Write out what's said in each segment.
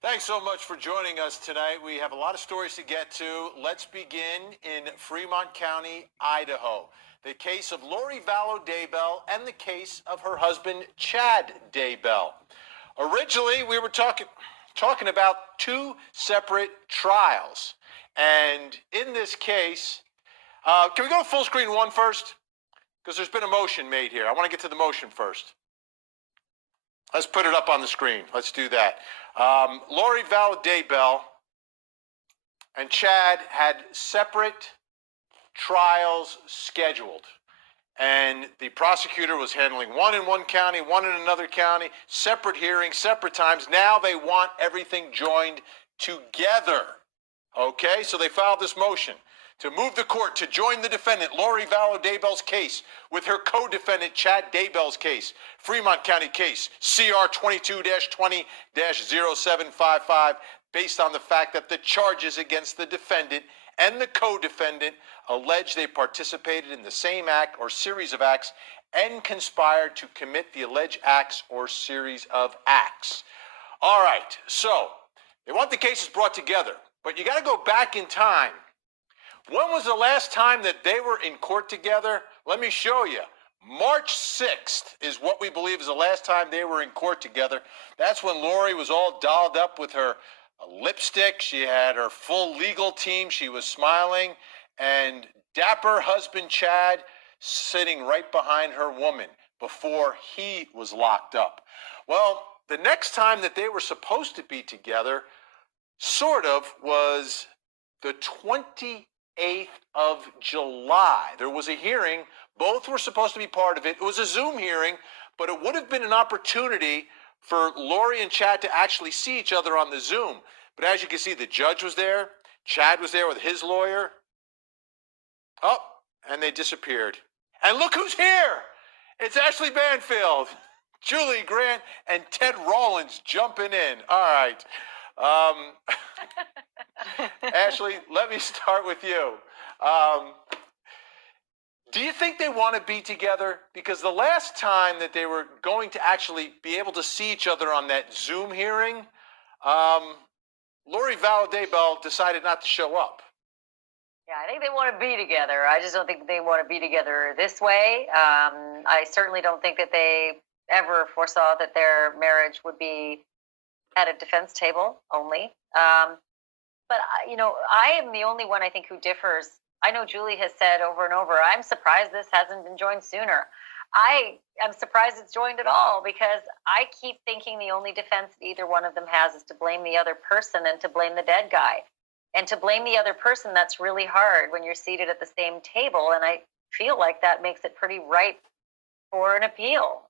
Thanks so much for joining us tonight. We have a lot of stories to get to. Let's begin in Fremont County, Idaho. The case of Lori Vallow Daybell and the case of her husband, Chad Daybell. Originally, we were talking about two separate trials. And in this case, can we go to full screen one first? Because there's been a motion made here. I want to get to the motion first. Let's put it up on the screen. Let's do that. Lori Vallow Daybell and Chad had separate trials scheduled. And the prosecutor was handling one in one county, one in another county, separate hearings, separate times. Now they want everything joined together. Okay, so they filed this motion to move the court to join the defendant, Lori Vallow Daybell's case, with her co-defendant, Chad Daybell's case, Fremont County case, CR 22-20-0755, based on the fact that the charges against the defendant and the co-defendant allege they participated in the same act or series of acts and conspired to commit the alleged acts or series of acts. All right, so they want the cases brought together, but you got to go back in time. When was the last time that they were in court together? Let me show you. March 6th is what we believe is the last time they were in court together. That's when Lori was all dolled up with her lipstick. She had her full legal team. She was smiling. And dapper husband Chad sitting right behind her woman before he was locked up. Well, the next time that they were supposed to be together, sort of, was the 28th of July. There was a hearing. Both were supposed to be part of it. It was a Zoom hearing, but it would have been an opportunity for Lori and Chad to actually see each other on the Zoom. But as you can see, the judge was there. Chad was there with his lawyer. Oh, and they disappeared. And look who's here. It's Ashley Banfield, Julie Grant, and Ted Rollins jumping in. All right. Ashley, let me start with you. Do you think they want to be together? Because the last time that they were going to actually be able to see each other on that Zoom hearing, Lori Vallow Daybell decided not to show up. Yeah, I think they want to be together. I just don't think they want to be together this way. I certainly don't think that they ever foresaw that their marriage would be at a defense table only. But, I am the only one, I think, who differs. I know Julie has said over and over, I'm surprised this hasn't been joined sooner. I am surprised it's joined at all because I keep thinking the only defense that either one of them has is to blame the other person and to blame the dead guy. And to blame the other person, that's really hard when you're seated at the same table. And I feel like that makes it pretty ripe for an appeal.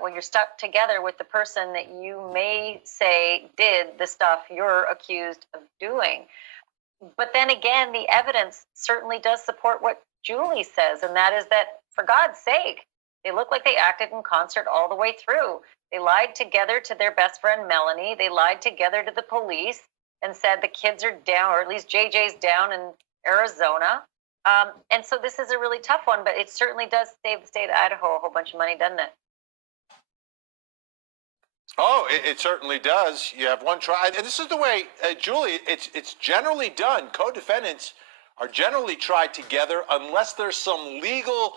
When you're stuck together with the person that you may say did the stuff you're accused of doing. But then again, the evidence certainly does support what Julie says, and that is that, for God's sake, they look like they acted in concert all the way through. They lied together to their best friend, Melanie. They lied together to the police and said the kids are down, or at least JJ's down in Arizona. And so this is a really tough one, but it certainly does save the state of Idaho a whole bunch of money, doesn't it? Oh, it certainly does. You have one trial. And this is the way, Julie, it's generally done. Co-defendants are generally tried together unless there's some legal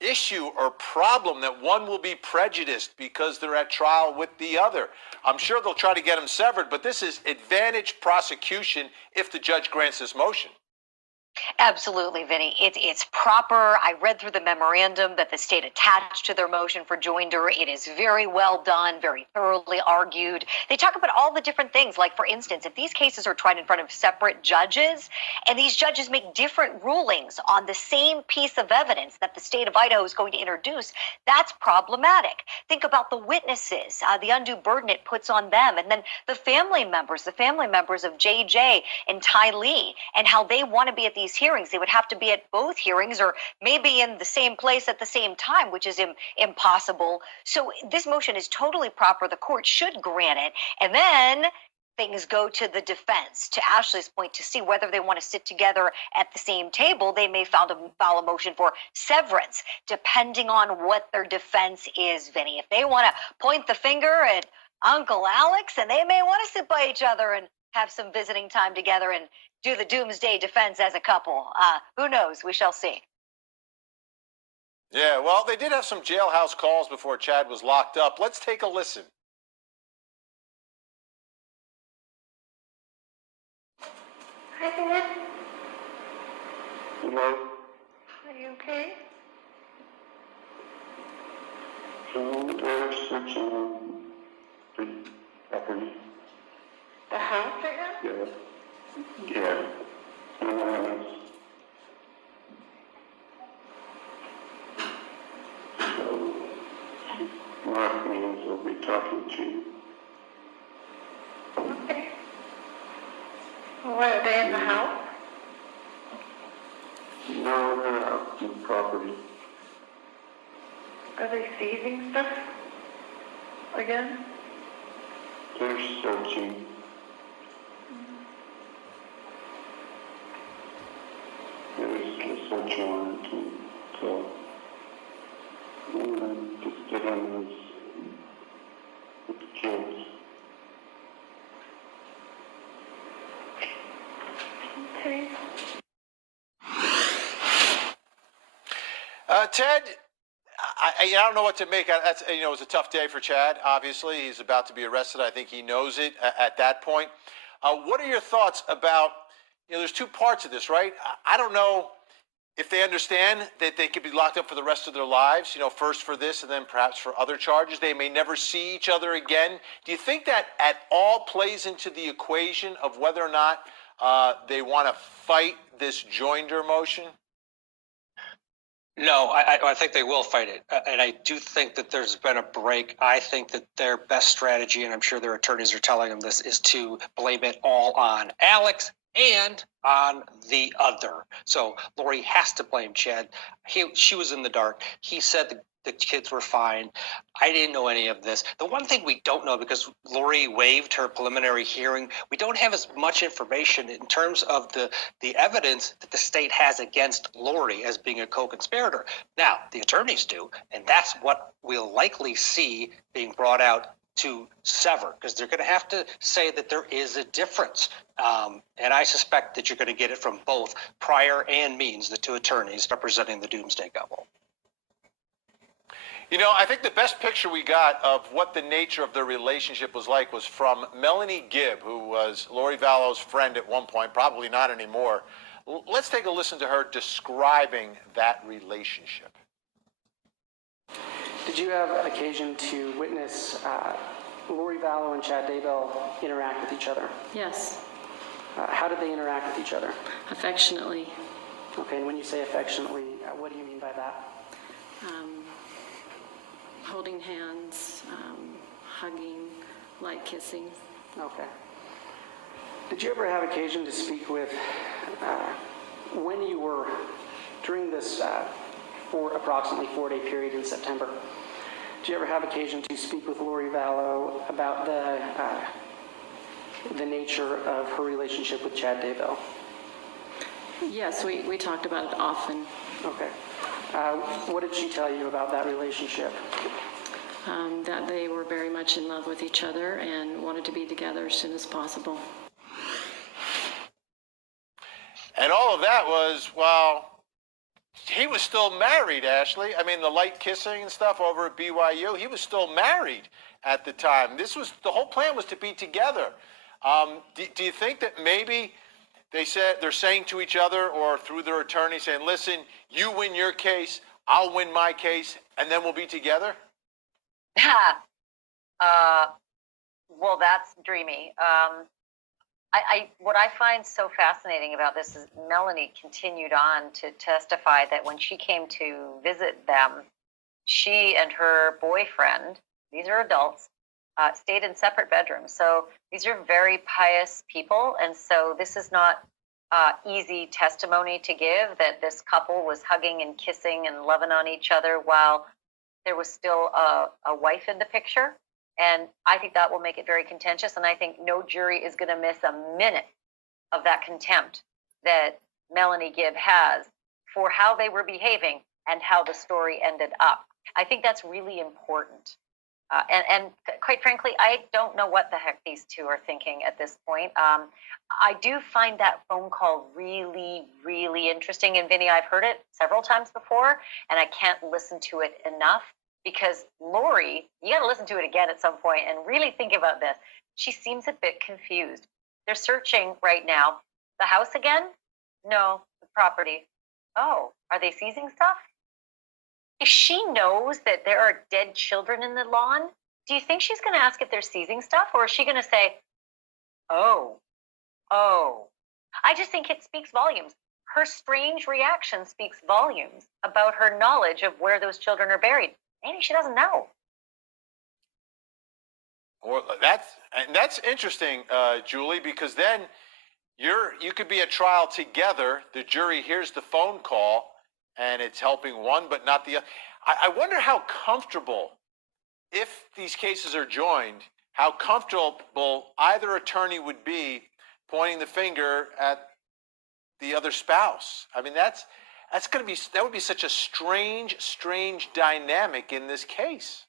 issue or problem that one will be prejudiced because they're at trial with the other. I'm sure they'll try to get them severed, but this is advantage prosecution if the judge grants this motion. Absolutely, Vinny. It's proper. I read through the memorandum that the state attached to their motion for joinder. It is very well done, very thoroughly argued. They talk about all the different things. Like, for instance, if these cases are tried in front of separate judges, and these judges make different rulings on the same piece of evidence that the state of Idaho is going to introduce, that's problematic. Think about the witnesses, the undue burden it puts on them, and then the family members of JJ and Ty Lee, and how they want to be at these hearings. They would have to be at both hearings or maybe in the same place at the same time, which is impossible. So this motion is totally proper. The court should grant it. And then things go to the defense, to Ashley's point, to see whether they want to sit together at the same table. They may file a motion for severance, depending on what their defense is, Vinny. If they want to point the finger at Uncle Alex, and they may want to sit by each other and have some visiting time together and do the doomsday defense as a couple. Who knows? We shall see. Yeah, well, they did have some jailhouse calls before Chad was locked up. Let's take a listen. Hi, Dad. Hello. Are you okay? So there's section the property. The house again? Yeah. Yeah. So Mark means we'll be talking to you. Okay. What, are they in the house? No, they're out in the property. Are they seizing stuff again? They're searching. There's a search warrant, so we're gonna just get on this with the kids. Okay. Ted, I don't know what to make. That's, it was a tough day for Chad. Obviously, he's about to be arrested. I think he knows it at that point. What are your thoughts about? There's two parts of this, right? I don't know if they understand that they could be locked up for the rest of their lives. First for this, and then perhaps for other charges. They may never see each other again. Do you think that at all plays into the equation of whether or not they want to fight this joinder motion? No, I think they will fight it. And I do think that there's been a break. I think that their best strategy, and I'm sure their attorneys are telling them this, is to blame it all on Alex and on the other. So Lori has to blame Chad. She was in the dark. He said the kids were fine. I didn't know any of this. The one thing we don't know, because Lori waived her preliminary hearing, we don't have as much information in terms of the evidence that the state has against Lori as being a co-conspirator. Now, the attorneys do, and that's what we'll likely see being brought out to sever, because they're going to have to say that there is a difference. And I suspect that you're going to get it from both Pryor and Means, the two attorneys representing the Doomsday Couple. I think the best picture we got of what the nature of their relationship was like was from Melanie Gibb, who was Lori Vallow's friend at one point, probably not anymore. Let's take a listen to her describing that relationship. Did you have occasion to witness Lori Vallow and Chad Daybell interact with each other? Yes, How did they interact with each other? affectionately. Okay, and when you say affectionately, what do you mean by that? Holding hands, hugging, light kissing. Okay. Did you ever have occasion to speak with, when you were, during this approximately 4-day period in September, did you ever have occasion to speak with Lori Vallow about the nature of her relationship with Chad Daybell? Yes, we talked about it often. Okay. What did she tell you about that relationship? That they were very much in love with each other and wanted to be together as soon as possible. And all of that was, well, he was still married, Ashley. I mean, the light kissing and stuff over at BYU, he was still married at the time. The whole plan was to be together. Do you think that maybe they're saying to each other, or through their attorney saying, listen, you win your case, I'll win my case, and then we'll be together? Well, that's dreamy. What I find so fascinating about this is Melanie continued on to testify that when she came to visit them, she and her boyfriend, these are adults, stayed in separate bedrooms. So these are very pious people. And so this is not easy testimony to give, that this couple was hugging and kissing and loving on each other while there was still a wife in the picture. And I think that will make it very contentious. And I think no jury is going to miss a minute of that contempt that Melanie Gibb has for how they were behaving and how the story ended up. I think that's really important. And quite frankly, I don't know what the heck these two are thinking at this point. I do find that phone call really, really interesting. And Vinny, I've heard it several times before, and I can't listen to it enough because Lori, you got to listen to it again at some point and really think about this. She seems a bit confused. They're searching right now. The house again? No, the property. Oh, are they seizing stuff? If she knows that there are dead children in the lawn, do you think she's going to ask if they're seizing stuff, or is she going to say, oh, I just think it speaks volumes. Her strange reaction speaks volumes about her knowledge of where those children are buried. Maybe she doesn't know. Or that's interesting, Julie, because then you could be at trial together. The jury hears the phone call, and it's helping one, but not the other. I wonder how comfortable, if these cases are joined, how comfortable either attorney would be pointing the finger at the other spouse. I mean, that would be such a strange dynamic in this case.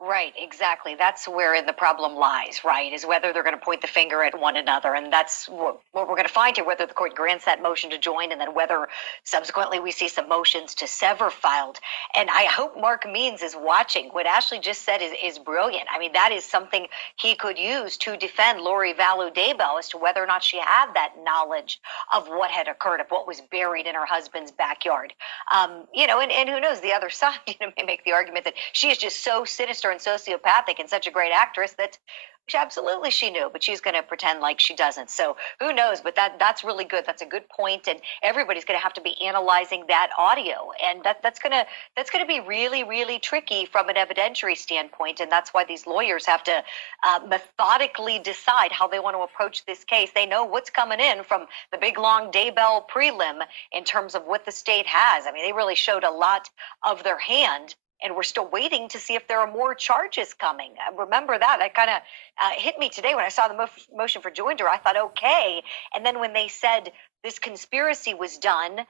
Right, exactly. That's where the problem lies, right? Is whether they're going to point the finger at one another. And that's what we're going to find here, whether the court grants that motion to join and then whether subsequently we see some motions to sever filed. And I hope Mark Means is watching. What Ashley just said is brilliant. I mean, that is something he could use to defend Lori Vallow Daybell as to whether or not she had that knowledge of what had occurred, of what was buried in her husband's backyard. And who knows, the other side may make the argument that she is just so sinister and sociopathic and such a great actress that absolutely she knew, but she's going to pretend like she doesn't. So who knows? But that's really good. That's a good point, and everybody's going to have to be analyzing that audio, and that's going to be really, really tricky from an evidentiary standpoint. And that's why these lawyers have to methodically decide how they want to approach this case. They know what's coming in from the big long Daybell prelim in terms of what the state has. I mean, they really showed a lot of their hand. And we're still waiting to see if there are more charges coming. Remember that. That kind of hit me today when I saw the motion for joinder. I thought, okay. And then when they said this conspiracy was done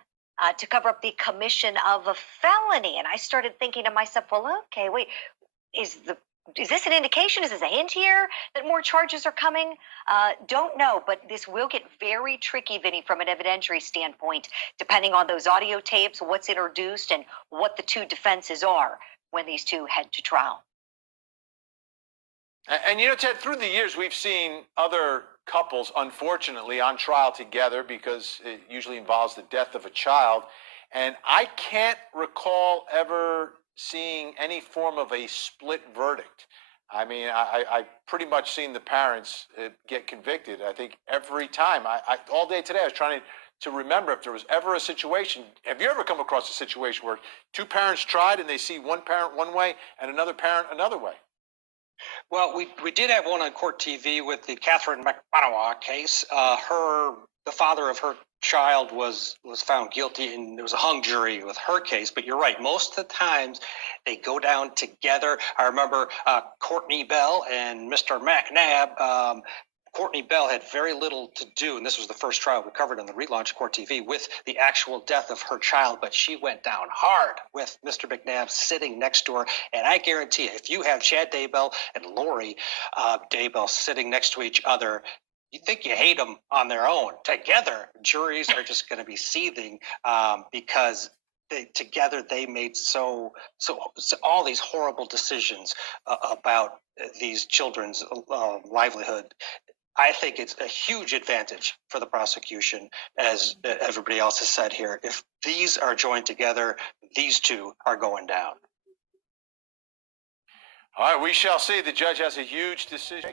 to cover up the commission of a felony, and I started thinking to myself, well, okay, wait, is this an indication? Is this a hint here that more charges are coming? Don't know, but this will get very tricky, Vinny, from an evidentiary standpoint, depending on those audio tapes, what's introduced, and what the two defenses are when these two head to trial. And Ted, through the years, we've seen other couples, unfortunately, on trial together because it usually involves the death of a child. And I can't recall ever seeing any form of a split verdict. I mean, I've pretty much seen the parents get convicted. I think every time. I all day today I was trying to remember if there was ever a situation. Have you ever come across a situation where two parents tried and they see one parent one way and another parent another way? Well, we did have one on court TV with the Catherine McManawa case. The father of her child was found guilty, and there was a hung jury with her case. But you're right, most of the times they go down together. I remember Courtney Bell and Mr. McNabb. Courtney Bell had very little to do, and this was the first trial we covered on the relaunch Court TV, with the actual death of her child, but she went down hard with Mr. McNabb sitting next to her. And I guarantee you, if you have Chad Daybell and Lori Daybell sitting next to each other, you think you hate them on their own. Together, juries are just going to be seething because together they made so all these horrible decisions about these children's livelihood. I think it's a huge advantage for the prosecution, as everybody else has said here. If these are joined together, these two are going down. All right, we shall see. The judge has a huge decision.